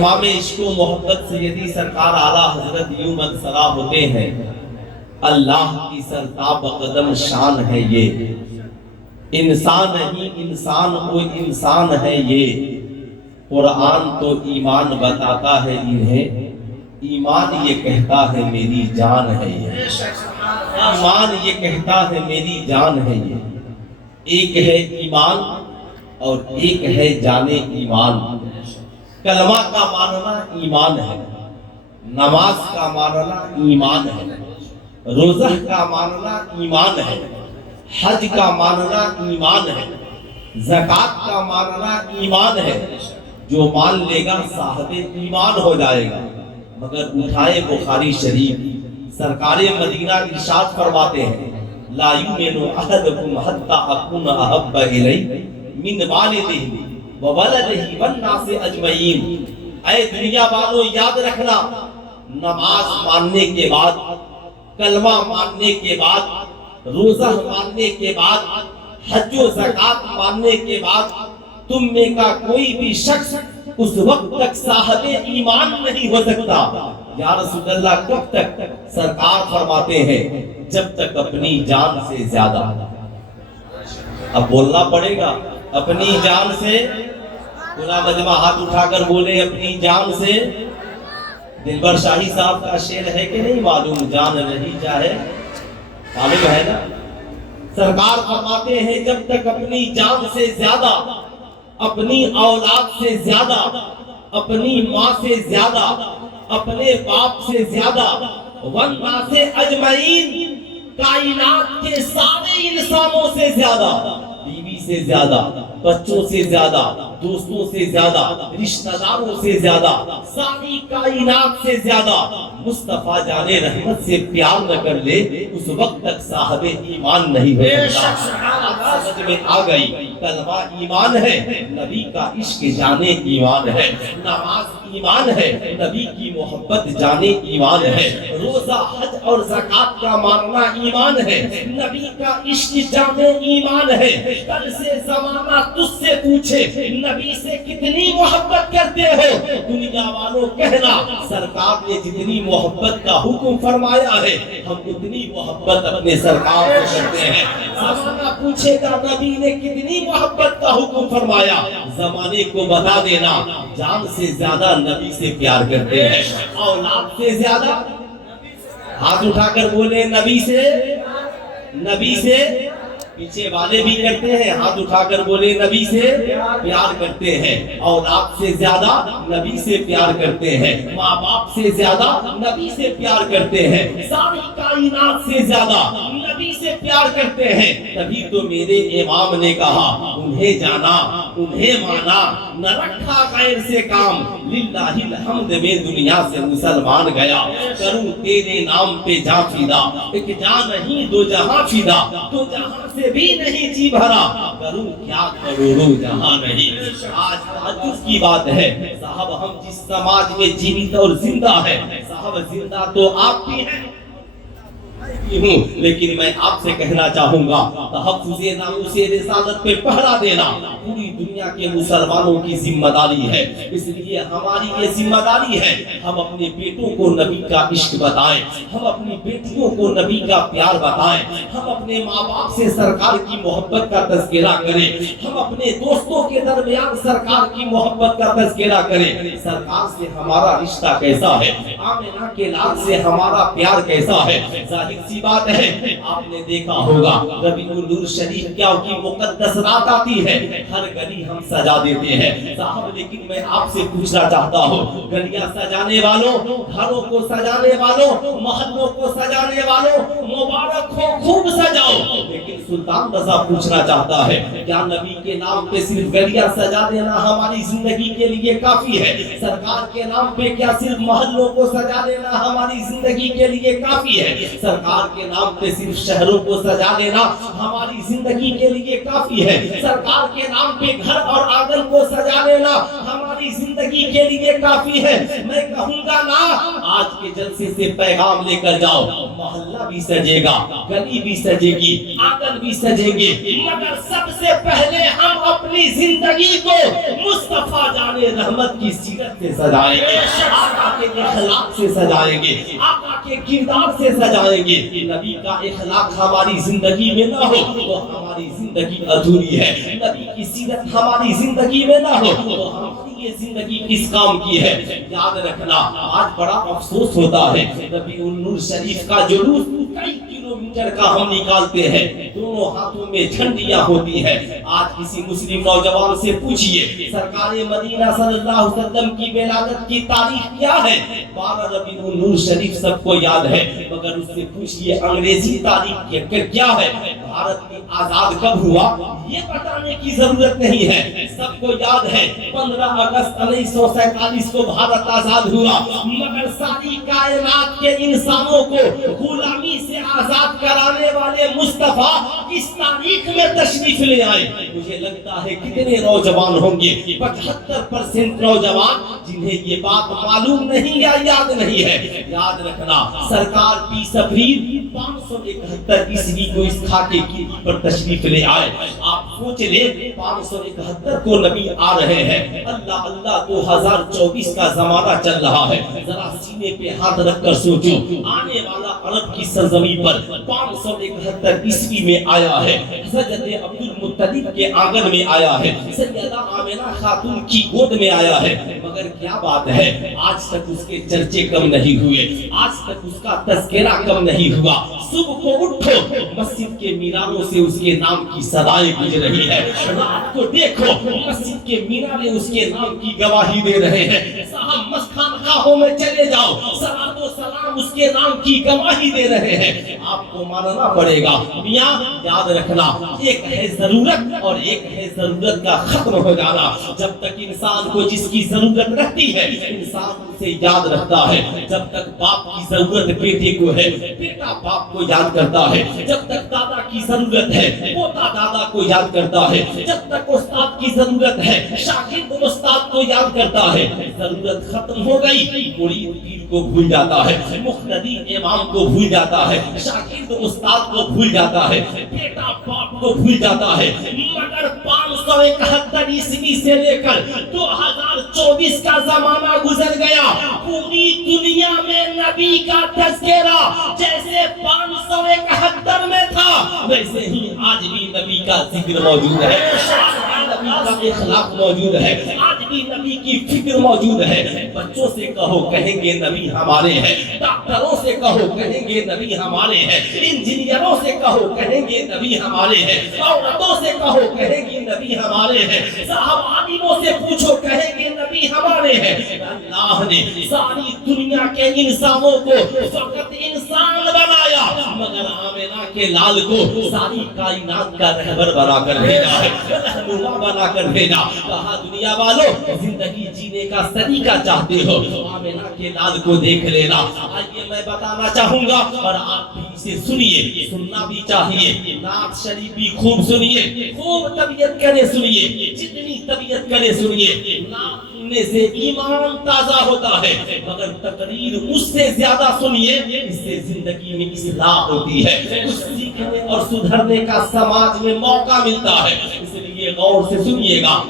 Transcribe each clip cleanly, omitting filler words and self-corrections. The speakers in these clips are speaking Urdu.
امام عشق و محبت سیدی سرکار اعلیٰ حضرت یوں منصرا ہوتے ہیں، اللہ کی سرتاب قدم شان ہے یہ، انسان نہیں انسان کو انسان ہے یہ، قرآن تو ایمان بتاتا ہے انہیں، ایمان یہ کہتا ہے میری جان ہے یہ، ایمان یہ کہتا ہے میری جان ہے یہ۔ ایک ہے ایمان اور ایک ہے جانے ایمان۔ کلمہ کا ماننا ایمان ہے، نماز کا ماننا ایمان ہے، روزہ کا ماننا ایمان ہے، حج کا ماننا ایمان ہے، زکوٰۃ کا ماننا ایمان ہے۔ جو مان لے گا صاحب ایمان ہو جائے گا۔ مگر اٹھائے بخاری شریف، سرکار مدینہ ارشاد فرماتے ہیں لا یؤمن احدکم حتی اکون احب الیہ من والدہ وولدہ والناس اجمعین۔ اے دنیا والو یاد رکھنا، نماز ماننے کے بعد، کلمہ ماننے کے بعد، روزہ ماننے کے بعد، حج و زکوٰۃ ماننے کے بعد تم میں کا کوئی بھی شخص اس وقت تک صاحب ایمان نہیں ہو سکتا۔ یا رسول اللہ کب تک؟ سرکار فرماتے ہیں جب تک اپنی جان سے زیادہ۔ اب بولنا پڑے گا اپنی جان سے، پورا مجمع ہاتھ اٹھا کر بولے اپنی جان سے۔ دلبر شاہی صاحب کا شعر ہے کہ نہیں معلوم، جان رہی چاہے معلوم ہے نا۔ سرکار فرماتے ہیں جب تک اپنی جان سے زیادہ، اپنی اولاد سے زیادہ، اپنی ماں سے زیادہ، اپنے باپ سے زیادہ، والناس اجمعین، کائنات کے سارے انسانوں سے زیادہ، بیوی سے زیادہ، بچوں سے زیادہ، دوستوں سے زیادہ، رشتہ داروں سے زیادہ، ساری کائنات سے زیادہ مصطفیٰ جان رحمت سے پیار نہ کر لے اس وقت تک صاحب ایمان نہیں ہو سکتا۔ سمجھ میں آ گئی، کلمہ ایمان ہے، نبی کا عشق جانے ایمان ہے، نماز ایمان ہے، نبی کی محبت جانے ایمان ہے، روزہ حج اور زکوٰۃ کا ماننا ایمان ہے، نبی کا عشق جانے ایمان ہے۔ کل سے زمانہ تجھ سے پوچھے نبی سے کتنی محبت کرتے ہو، دنیا والوں کہنا سرکار نے جتنی محبت کا حکم فرمایا ہے ہم اتنی محبت اپنے سرکار کو کرتے ہیں۔ زمانہ پوچھے گا نبی نے کتنی محبت کا حکم فرمایا، زمانے کو بتا دینا جان سے زیادہ نبی سے پیار کرتے ہیں، اولاد سے زیادہ، ہاتھ اٹھا کر بولے نبی سے، پیچھے والے بھی کرتے ہیں، ہاتھ اٹھا کر بولے نبی سے پیار کرتے ہیں، اولاد سے زیادہ نبی سے پیار کرتے ہیں، ماں باپ سے زیادہ نبی سے پیار کرتے ہیں، ساری کائنات سے زیادہ نبی سے پیار کرتے ہیں۔ تبھی تو میرے امام نے کہا انہیں جانا انہیں مانا، نہ رکھا غیر سے کام، للہ الحمد میں دنیا سے مسلمان گیا، کروں تیرے نام پہ جاں فدا، ایک جاں نہیں دو جہاں فدا، تو جہاں سے بھی نہیں جی بھرا، کروں کیا کروڑوں جہاں نہیں۔ آج تعجب کی بات ہے صاحب، ہم جس سماج میں جیوت اور زندہ ہے، صاحب زندہ تو آپ بھی ہیں ہوں، لیکن میں آپ سے کہنا چاہوں گا تحفظ ناموس رسالت پہ پہرا دینا پوری دنیا کے مسلمانوں کی ذمہ داری ہے۔ اس لیے ہماری یہ ذمہ داری ہے ہم اپنے بیٹوں کو نبی کا عشق بتائیں، ہم اپنی بیٹیوں کو نبی کا پیار بتائیں، ہم اپنے ماں باپ سے سرکار کی محبت کا تذکرہ کریں، ہم اپنے دوستوں کے درمیان سرکار کی محبت کا تذکرہ کریں۔ سرکار سے ہمارا رشتہ کیسا ہے، آمنہ کے لال سے ہمارا پیار کیسا ہے۔ ظاہر سی بات ہے آپ نے دیکھا ہوگا ربیع النور شریف کیا کی مقدس رات آتی ہے، ہر گلی ہم سجا دیتے ہیں صاحب، لیکن میں آپ سے پوچھنا چاہتا ہوں گلیاں سجانے والوں، گھروں کو سجانے والوں، محلوں کو سجانے والوں، مبارک ہو خوب سجاؤ، لیکن سلطان رضا پوچھنا چاہتا ہے کیا نبی کے نام پہ صرف گلیاں سجا دینا ہماری زندگی کے لیے کافی ہے؟ سرکار کے نام پہ کیا صرف محلوں کو سجا دینا ہماری زندگی کے لیے کافی ہے؟ سرکار کے نام پہ صرف شہروں کو سجا دینا ہماری زندگی کے لیے کافی ہے؟ سرکار کے نام پہ گھر اور آنگن کو سجا لینا ہماری ہماری زندگی کے لیے کافی ہے. میں کہوں گا نا آج کے جلسے سے پیغام لے کر جاؤ. محلہ بھی سجے گا, گلی بھی سجے گی, آنگن بھی سجیں گے, مگر سب سے پہلے ہم اپنی زندگی کو مصطفیٰ جان رحمت کی سیرت سے سجائیں گے, آقا کے اخلاق سے سجائیں گے, آقا کے کردار سے سجائیں گے. نبی کا اخلاق ہماری زندگی میں نہ ہو تو ہماری زندگی ادھوری ہے. نبی کی سیرت ہماری زندگی میں نہ ہو تو ہماری یہ زندگی کس کام کی ہے. یاد رکھنا آج بڑا افسوس ہوتا ہے, ربیع النور شریف کا جلوس کئی کلومیٹر کا ہم نکالتے ہیں, دونوں ہاتھوں میں جھنڈیاں ہوتی ہیں. آج کسی مسلم نوجوان سے پوچھئے سرکار مدینہ صلی اللہ علیہ وسلم کی ولادت کی تاریخ کیا ہے؟ 12 ربیع النور شریف سب کو یاد ہے, مگر اس سے پوچھئے انگریزی تاریخ کیا ہے, بھارت کی آزاد کب ہوا یہ بتانے کی ضرورت نہیں ہے. سب کو یاد ہے 15 اگست 1947 کو بھارت آزاد ہوا, مگر ساری کائنات کے انسانوں کو غلامی سے آزاد کرانے والے مصطفیٰ کس تاریخ میں تشریف لے آئے؟ مجھے لگتا ہے کتنے نوجوان ہوں گے, 75% نوجوان جنہیں یہ بات معلوم نہیں یا یاد نہیں ہے. یاد رکھنا سرکار 20 اپریل 571 عیسوی کو اس خاکے کی پر تشریف لے آئے. آپ سوچ لیں 571 کو نبی آ رہے ہیں, اللہ اللہ 2024 کا زمانہ چل رہا ہے. ذرا سینے پہ ہاتھ رکھ کر سوچو, آنے والا عرب کی سرزمین پر 571 عیسوی میں آیا ہے, حضرت عبد المطلب کے آنگن میں آیا ہے, سیدہ آمنہ خاتون کی گود میں آیا ہے. مگر کیا بات ہے آج تک اس کے چرچے کم نہیں ہوئے, آج تک اس کا تذکرہ کم نہیں ہوا. صبح کو اٹھو مسجد کے میناروں سے اس کے نام کی صدائیں گونج رہی ہے, رات کو دیکھو مسجد کے مینارے اس کے نام کی گواہی دے رہے ہیں. صاحب مسخان خواہوں میں چلے جاؤ, صلاۃ و سلام اس کے نام کی گواہی دے رہے ہیں. آپ کو ماننا پڑے گا میاں, یاد رکھنا ایک ہے ضرورت اور ایک ہے ضرورت کا ختم ہو جانا. جب تک انسان کو جس کی ضرورت رہتی ہے انسان اسے یاد رکھتا ہے. جب تک باپ کی ضرورت بیٹے کو ہے بیٹا باپ کو یاد کرتا ہے, جب تک دادا کی ضرورت ہے پوتا دادا کو یاد کرتا ہے, جب تک استاد کی ضرورت ہے شاگرد استاد کو یاد کرتا ہے. ضرورت ختم ہو گئی مرید پیر کو بھول جاتا ہے, مقتدی امام کو بھول جاتا ہے, شاگرد استاد کو بھول جاتا ہے, بیٹا باپ کو بھول جاتا ہے. مگر 571 عیسوی سے لے کر 2024 کا زمانہ گزر گیا, پوری دنیا میں نبی کا تذکرہ جیسے 571 میں تھا ویسے ہی آج بھی نبی کا ذکر موجود ہے, نبی کا اخلاق موجود ہے, آج بھی نبی کی فکر موجود ہے. بچوں سے کہو کہیں گے نبی ہمارے ہیں, ڈاکٹروں سے کہو کہیں گے نبی ہمارے ہیں, انجینئروں سے کہو کہیں گے نبی ہمارے ہیں, عورتوں سے کہو کہیں گے نبی ہمارے ہیں, صاحب عالموں سے پوچھو کہیں گے نبی ہمارے ہیں. اللہ نے ساری دنیا کے انسانوں کو فقط انسان بنایا, مگر آمنہ کے لال کو ساری کائنات کا رہبر بنا کر بھیجا ہے, رہنما بنا کر بھیجا. کہا دنیا والو زندگی جینے کا طریقہ چاہتے ہو آمنہ کے لال کو دیکھ لینا. آئیے میں بتانا چاہوں گا اور آپ بھی اسے سنیے, سننا بھی چاہیے. نعت شریف بھی خوب سنیے, خوب طبیعت کرے سنیے, جتنی طبیعت کرے سنیے. نعت سننے سے ایمان تازہ ہوتا ہے, مگر تقریر اس سے زیادہ سنیے, اس سے زندگی میں اصلاح ہوتی ہے, کچھ سیکھنے اور سدھرنے کا سماج میں موقع ملتا ہے. اس لیے غور سے سنیے گا.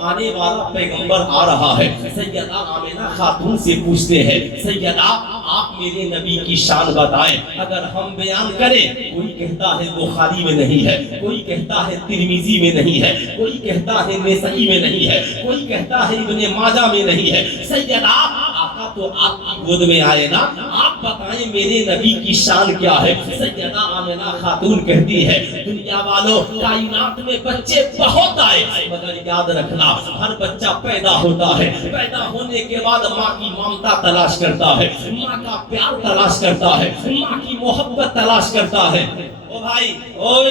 آنے والا پیغمبر آ رہا ہے. سیدہ آمنہ خاتون سے پوچھتے ہیں سیدہ آپ میرے نبی کی شان بتائیں. اگر ہم بیان کریں کوئی کہتا ہے بخاری میں نہیں ہے, کوئی کہتا ہے ترمذی میں نہیں ہے, کوئی کہتا ہے نسائی میں نہیں ہے, کوئی کہتا ہے ابن ماجہ میں نہیں ہے. سیدہ آقا تو آپ کی گود میں آئے نا, آپ بتائیں میرے نبی کی شان کیا ہے. سیدہ آمنہ خاتون کہتی ہے دنیا والوں کائنات میں بچے بہت آئے, مگر یاد رکھنا ہر بچہ پیدا ہوتا ہے, پیدا ہونے کے بعد ماں کی ممتا تلاش کرتا ہے, ماں کا پیار تلاش کرتا ہے, ماں کی محبت تلاش کرتا ہے. او بھائی اوئے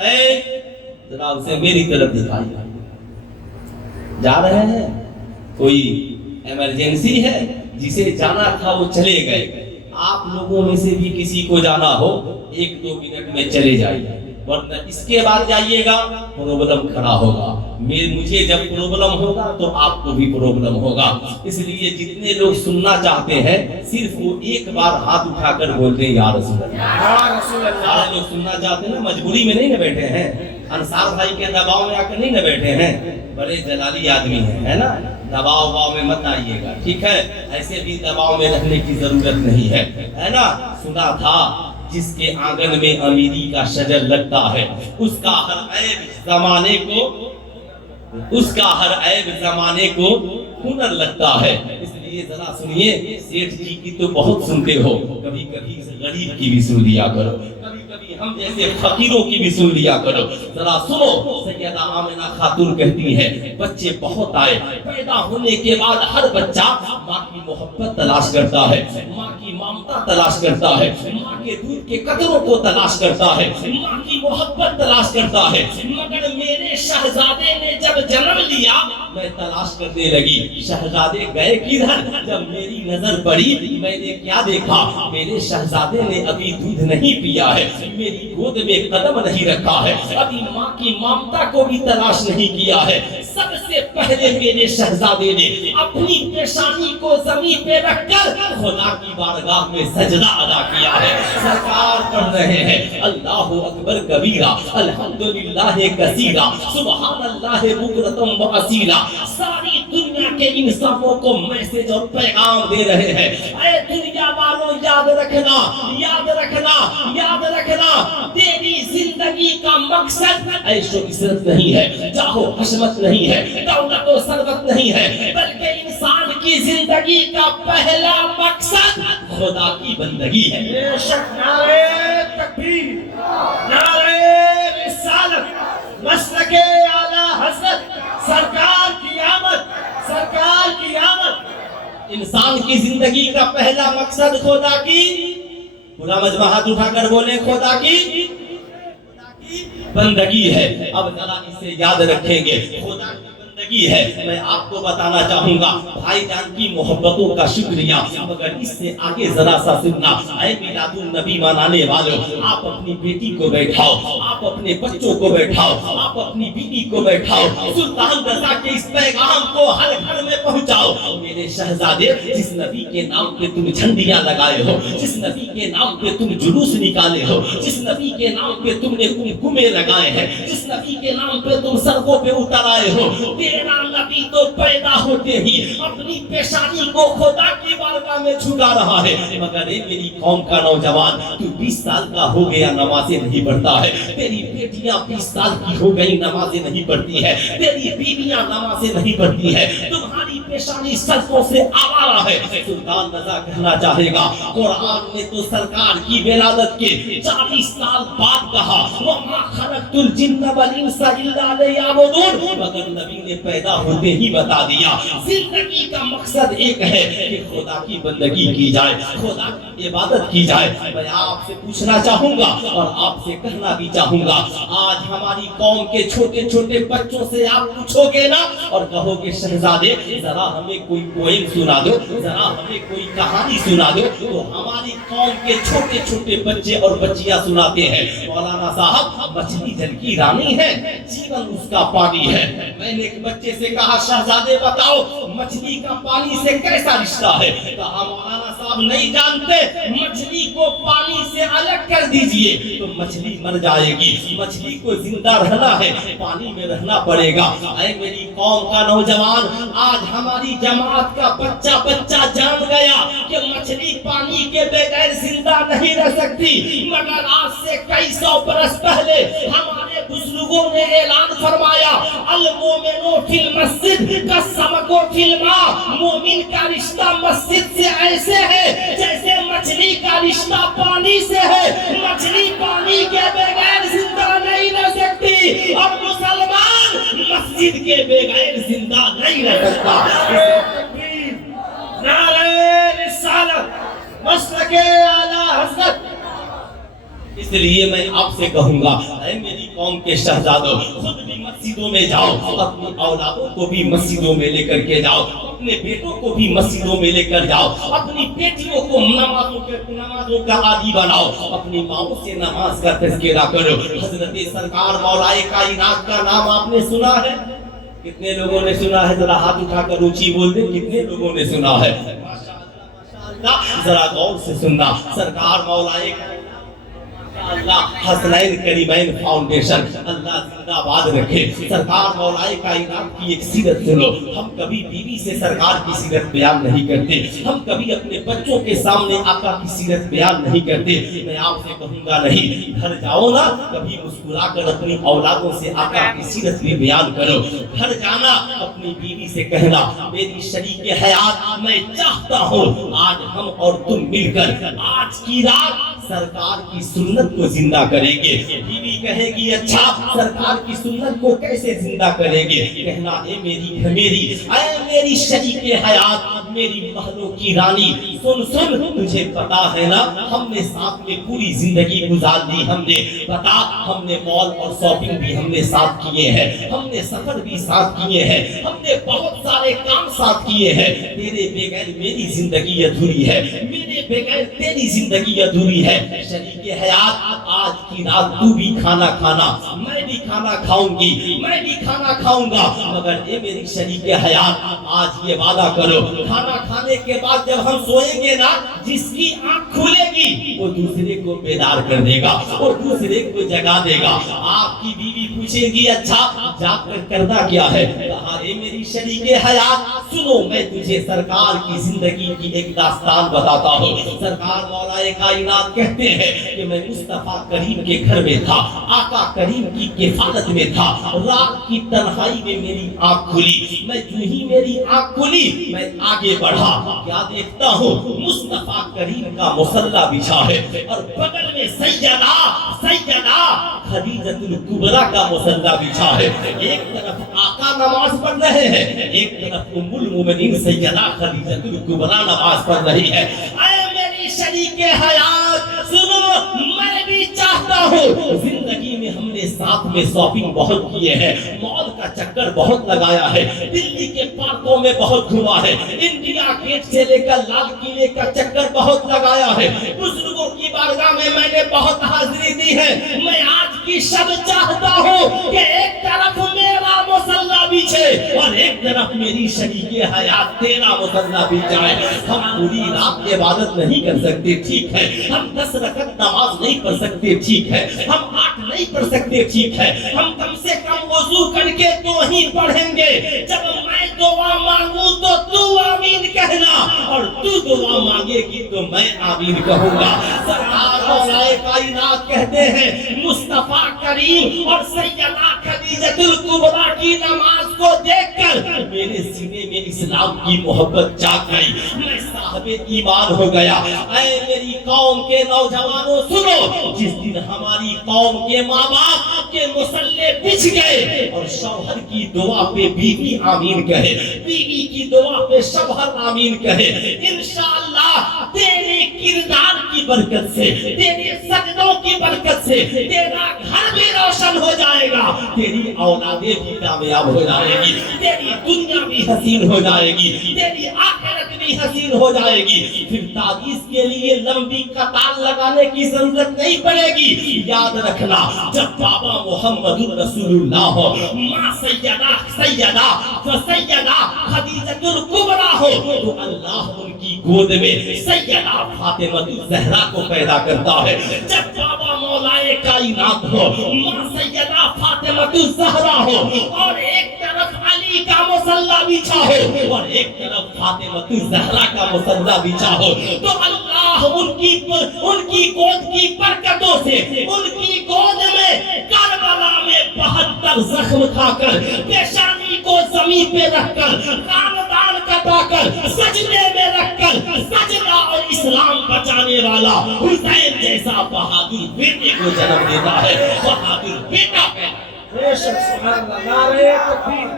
اے ذرا اسے میری طرف دکھائیے. جا رہے ہیں, کوئی ایمرجنسی ہے, جسے جانا تھا وہ چلے گئے. آپ لوگوں میں سے بھی کسی کو جانا ہو 1-2 منٹ میں چلے جائیے. ورنہ اس کے بعد جائیے گا پرابلم کھڑا ہوگا، مجھے جب پرابلم ہوگا تو آپ کو بھی پرابلم ہوگا۔ اس لیے جتنے لوگ سننا چاہتے ہیں صرف وہ ایک بار ہاتھ اٹھا کر بولتے ہیں یا رسول اللہ۔ سارے لوگ سننا چاہتے ہیں نا، مجبوری میں نہیں نہ بیٹھے ہیں، انصار بھائی کے دباؤ میں آ کر نہیں نہ بیٹھے ہیں، بڑے جلالی آدمی ہیں، ہے نا، دباؤ میں مت آئیے گا، ٹھیک ہے؟ ایسے بھی دباؤ میں رہنے کی ضرورت نہیں ہے نا۔ سنا تھا جس کے آنگن میں امیری کا شجر لگتا ہے اس کا ہر عیب زمانے کو ہنر لگتا ہے۔ اس لیے ذرا سنیے، سیٹھ جی کی تو بہت سنتے ہو، کبھی کبھی غریب کی بھی سن لیا کرو، کبھی کبھی ہم جیسے فقیروں کی بھی سن لیا کرو۔ ذرا سنو، سیدہ آمنہ خاتون کہتی ہے بچے بہت آئے، پیدا ہونے کے بعد ہر بچہ ماں کی محبت تلاش کرتا ہے، ماں کی ممتا تلاش کرتا ہے، ماں کے دودھ کے قطروں کو تلاش کرتا ہے، ماں کی محبت تلاش کرتا ہے۔ مگر میرے شہزادے نے جب جنم لیا میں تلاش کرنے لگی، شہزادے گئے کدھر؟ جب میری نظر پڑی میں نے کیا دیکھا، میرے شہزادے نے ابھی دودھ نہیں پیا ہے، میری گود میں قدم نہیں رکھا ہے، ابھی ماں کی ممتا کو بھی تلاش نہیں کیا ہے۔ سب سے پہلے میرے شہزادے نے اپنی پیشانی کو زمین پہ رکھ کر خدا کی بارگاہ میں سجدہ ادا کیا ہے۔ سرکار پڑھ رہے ہیں اللہ اکبر کبیرہ الحمدللہ کثیرہ سبحان اللہ بکرۃ و اصیلا۔ ساری دنیا کے انسانوں کو میسج اور پیغام دے رہے ہیں، اے دنیا والوں یاد رکھنا، یاد رکھنا، یاد رکھنا، تیری زندگی کا مقصد عیش و عشرت نہیں ہے، جاہ و حشمت نہیں ہے، دولت و ثروت نہیں ہے، بلکہ انسان کی زندگی کا پہلا مقصد خدا کی بندگی ہے۔ بے شک نعرہ تکبیر، نعرہ رسالت، مسلک اعلی حضرت، سرکار کی آمد، سرکار کی آمد۔ انسان کی زندگی کا پہلا مقصد خدا کی، پورا مجمع ہاتھ اٹھا کر بولے خدا کی بندگی ہے۔ اب ذرا اسے یاد رکھیں گے، خدا کی بندگی ہے۔ میں آپ کو بتانا چاہوں گا بھائی جان کی محبتوں کا شکریہ، مگر اس سے آگے ذرا سا سننا۔ اے میلاد النبی منانے والوں، آپ اپنی بیٹی کو بیٹھاؤ، آپ اپنے بچوں کو بیٹھاؤ، آپ اپنی بیوی کو بیٹھاؤ، سلطان رضا کے اس پیغام کو ہر گھر میں پہنچاؤ۔ میرے شہزادے، جس نبی کے نام پہ تم جھنڈیاں لگائے ہو، جس نبی کے نام پہ تم جلوس نکالے ہو، جس نبی کے نام پہ تم نے کمکمے لگائے ہیں، جس نبی کے نام پہ تم سڑکوں پہ اتر آئے ہو، تیرا نبی تو پیدا ہوتے ہی اپنی پیشانی کو خدا کی بارگاہ میں جھکا رہا ہے۔ مگر اے میری قوم کا نوجوان، تو 20 سال کا ہو گیا نمازیں نہیں پڑھتا ہے، تیری بیٹیاں 20 سال کی ہو گئی نمازیں نہیں پڑھتی ہے، تیری بیویاں نمازیں نہیں پڑھتی ہے، تمہاری پیشانی سڑکوں سے آوارہ ہے۔ سلطان رضا کہنا چاہے گا قرآن نے تو سرکار کی ولادت کے 40 سال بعد کہا وَمَا خَلَقْتُ الْجِنَّ وَالْإِنسَ إِلَّا لِيَعْبُدُونِ، مگر نبی نے پیدا ہوتے ہی بتا دیا زندگی کا مقصد ایک ہے کہ خدا کی بندگی کی جائے، خدا کی عبادت کی جائے۔ میں آپ سے پوچھنا چاہوں گا اور آپ سے کہنا بھی چاہوں گا، آج ہماری قوم کے چھوٹے چھوٹے بچوں سے آپ پوچھو گے نا اور کہو گے شہزادے ذرا ہمیں کوئی پوئم سنا دو، ذرا ہمیں کوئی کہانی سنا دو، تو ہماری قوم کے چھوٹے چھوٹے بچے اور بچیاں سناتے ہیں مولانا صاحب مچھلی جل کی رانی ہے، جیون اس کا پانی ہے۔ میں نے ایک بچے سے کہا شہزادے بتاؤ مچھلی کا پانی سے کیسا رشتہ ہے؟ کہا مولانا صاحب نہیں جانتے، مچھلی کو پانی سے الگ کر دیجئے تو مچھلی مر جائے گی، مچھلی کو زندہ رہنا ہے پانی میں رہنا پڑے گا۔ اے میری قوم کا نوجوان، آج ہماری جماعت کا بچہ جان گیا کہ مچھلی پانی کے بغیر زندہ نہیں رہ سکتی، مگر آج سے کئی سو برس پہلے ہمارے بزرگوں نے اعلان فرمایا المومنو فی المسجد کالسمک فی الماء، مومن کا رشتہ مسجد سے ایسے ہے جیسے مچھلی کا رشتہ پانی سے ہے، مچھلی پانی کے بغیر زندہ نہیں رہ سکتی اور مسلمان مسجد کے بغیر زندہ نہیں رہ سکتا۔ نعرہ رسالت، مسلک اعلی حضرت۔ اس لیے میں آپ سے کہوں گا اے میری قوم کے شہزادوں خود بھی مسجدوں میں جاؤ، اپنی اولادوں کو بھی مسجدوں میں لے کر کے جاؤ، اپنے بیٹوں کو بھی مسجدوں میں لے کر جاؤ، اپنی بیٹیوں کو نمازوں کا عادی بناؤ، اپنی ماؤں سے نماز کا تذکرہ کرو۔ حضرت سرکار مولا کائنات کا نام آپ نے سنا ہے؟ کتنے لوگوں نے سنا ہے؟ ذرا ہاتھ اٹھا کر اونچی بول دیں، کتنے لوگوں نے سنا ہے؟ ذرا غور سے سننا، سرکار مولا اللہ حسنین کریمین فاؤنڈیشن اللہ زندہ باد رکھے۔ سرکار مولا کائنات کی ایک سیرت سنو۔ ہم کبھی بیوی سے سرکار کی سیرت بیان نہیں کرتے، ہم کبھی اپنے بچوں کے سامنے آقا کی سیرت بیان نہیں کرتے۔ میں آپ سے کہوں گا نہیں، گھر جاؤ نا کبھی مسکرا کر اپنی اولادوں سے آقا کی سیرت بھی بیان کرو۔ گھر جانا اپنی بیوی سے کہنا میری شریک حیات میں چاہتا ہوں آج ہم اور تم مل کر آج کی رات سرکار کی سنت کو زندہ کریں گے۔ بیوی کہے گی اچھا سرکار کی سنت کو کیسے زندہ کریں گے؟ کہنا اے میری شریک حیات، میری محلوں کی رانی، سن تجھے پتا ہے نا ہم نے ساتھ میں پوری زندگی گزار دی، ہم نے بتا ہم نے مال اور شاپنگ بھی ہم نے ساتھ کیے ہیں، ہم نے سفر بھی ساتھ کیے ہیں، ہم نے بہت سارے کام ساتھ کیے ہیں۔ تیرے بغیر میری زندگی ادھوری ہے، میرے بغیر تیری زندگی ادھوری ہے۔ شریک حیات آج کی رات تو بھی کھانا کھانا، میں بھی کھانا کھاؤں گی، میں بھی کھانا کھاؤں گا، مگر اے میری شریک حیات آج یہ وعدہ کرو کھانا کھانے کے بعد جب ہم سوئیں گے نا جس کی آنکھ کھلے گی وہ دوسرے کو بیدار کر دے گا، وہ دوسرے کو جگا دے گا۔ آپ کی بیوی پوچھے گی اچھا جاگ کر کرنا کیا ہے؟ کہا اے میری شریک حیات سنو میں تجھے سرکار کی زندگی کی ایک داستان بتاتا ہوں۔ سرکار مولا کائنات کہتے ہیں کہ میں مصطفیٰ کریم کے گھر میں تھا، آقا کریم کی کفالت میں تھا، رات کی تنہائی میں میری آنکھ کھلی، میں جو ہی میری آنکھ کھلی میں آگے بڑھا، کیا دیکھتا ہوں مصطفیٰ کریم کا مصلی بچھا ہے اور بغل میں سیدہ خدیجۃ الکبریٰ کا مصلی بچھا ہے۔ ایک طرف آقا نماز پڑھ رہے ہیں، ایک طرف ام المومنین سیدہ خدیجۃ الکبریٰ نماز پڑھ رہی ہے۔ اے میری شریک حیات سنو میں بھی چاہتا ہوں، زندگی میں ہم نے ساتھ میں شاپنگ بہت کیے ہیں، مال کا چکر بہت لگایا ہے، دلی کے پارکوں میں بہت گھوما ہے، انڈیا گیٹ سے لے کر لال قلعے کا چکر بہت لگایا ہے، بزرگوں کی بارگاہ میں نے بہت حاضری دی ہے۔ میں آج کی شب چاہتا ہوں کہ ایک طرف میرا مصلی بچھے اور ایک طرف میری شریک حیات تیرا مصلی بچھائے۔ ہم پوری رات عبادت نہیں کر سکتے ٹھیک ہے، ہم 10 رکعت نماز نہیں پڑھ سکتے ٹھیک ہے، ہم 8 نہیں پڑھ سکتے ٹھیک ہے، ہم کم سے کم وضو کر کے تو ہی پڑھیں گے۔ جب میں دعا مانگوں تو تو آمین کہنا اور تو دعا مانگے گی تو میں آمین کہوں گا۔ سرکار مولا کائنات کہتے ہیں مصطفیٰ کریم اور سیدہ خدیجۃ الکبریٰ کی نماز کو دیکھ کر میرے سینے میں اسلام کی محبت جاگ گئی، میں صاحب ایمان ہو گیا۔ اے میری قوم کے نوجوانوں سنو، جس دن ہماری قوم کے ماں باپ کے مصلی بچھ گئے اور شوہر کی دعا پہ بیوی آمین کہے، بیوی کی دعا پہ شوہر آمین کہے، انشاءاللہ تیرے کردار کی برکت سے، تیرے سجدوں کی برکت سے تیرا گھر بھی روشن ہو جائے گا، تیری اولادیں بھی کامیاب ہو جائے گی، تیری دنیا بھی حسین ہو جائے گی، تیری آخرت بھی حسین ہو جائے گی۔ پھر تعویذ کے لیے لمبی قطار لگانے کی ضرورت نہیں پڑے گی۔ یاد رکھنا جب بابا محمد رسول اللہ ہو، ماں سیدہ خدیجۃ الکبریٰ ہو تو اللہ ان کی گود میں سیدہ فاطمہ الزہرا کو پیدا کرتا ہے۔ جب بابا مولا کائنات ہو، ماں سیدہ فاطمہ الزہرا ہو اور ایک طرف علی کا مصلی بچھا ہو اور ایک طرف فاطمہ الزہرا کا مصلی بچھا ہو تو اللہ ان کی گود کی برکتوں سے ان کی گود میں کربلا میں 72 زخم کھا کر پیشانی کو زمین پہ رکھ کر خاندان کٹا کر سجدے میں رکھ کر سجدہ اور اسلام بچانے والا حسین جیسا بہادر بیٹے کو جنم دیتا ہے۔ بہادر بیٹا پیدا بے شک سبحان اللہ، نعرہ تکبیر۔